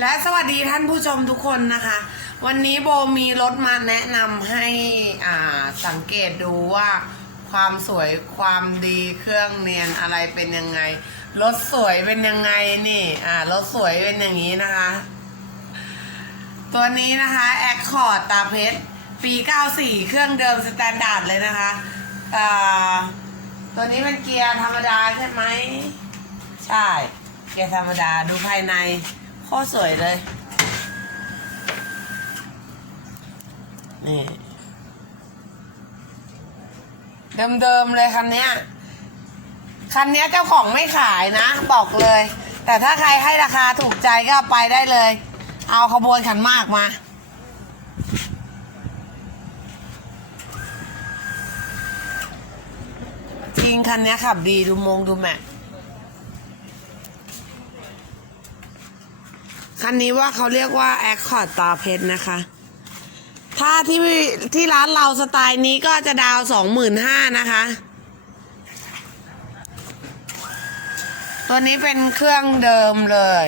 และสวัสดีท่านผู้ชมทุกคนนะคะ วันนี้โบมีรถมาแนะนำให้อ่าสังเกตดูว่าความสวยความดีเครื่องเนียนอะไรเป็นยังไง รถสวยเป็นยังไงนี่อ่ารถสวยเป็นอย่างนี้นะคะ ตัวนี้นะคะแอคคอร์ดตาเพชรปี 94 เครื่องเดิมสแตนดาร์ดเลยนะคะอ่าตัวนี้เป็นเกียร์ธรรมดาใช่ไหม ใช่ เกียร์ธรรมดาดูภายใน คตรสวยเลย นี่เดิมๆเลยคันเนี้ย คันเนี้ยเจ้าของไม่ขายนะ บอกเลย แต่ถ้าใครให้ราคาถูกใจก็ไปได้เลย เอาขบวนขันมากมาจริงคันนี้ขับดีดูมงดูแม็ก คันนี้ว่าเขาเรียกว่าแอคคอร์ดตาเพชรนะคะ ถ้าที่ที่ร้านเราสไตล์นี้ก็จะดาวสองหมื่นห้านะคะ ตัวนี้เป็นเครื่องเดิมเลย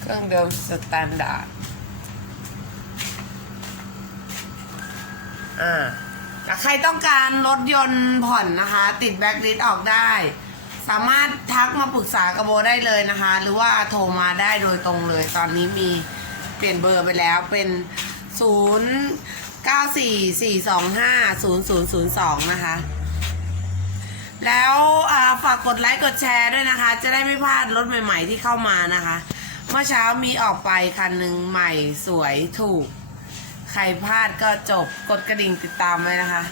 เครื่องเดิมสแตนดาร์ดอ่าแต่ใครต้องการรถยนต์ผ่อนนะคะ ติดแบ็คลิสออกได้ สามารถทักมาปรึกษากับโบได้เลยนะคะ หรือว่าโทรมาได้โดยตรงเลย ตอนนี้มีเปลี่ยนเบอร์ไปแล้วเป็น0 9 4 4 2 5 0 0 0 2นะคะ แล้วฝากกดไลค์กดแชร์ด้วยนะคะ จะได้ไม่พลาดรถใหม่ๆที่เข้ามานะคะ เมื่อเช้ามีออกไปคันหนึ่งใหม่สวยถูก ใครพลาดก็จบกดกระดิ่งติดตามไว้นะคะ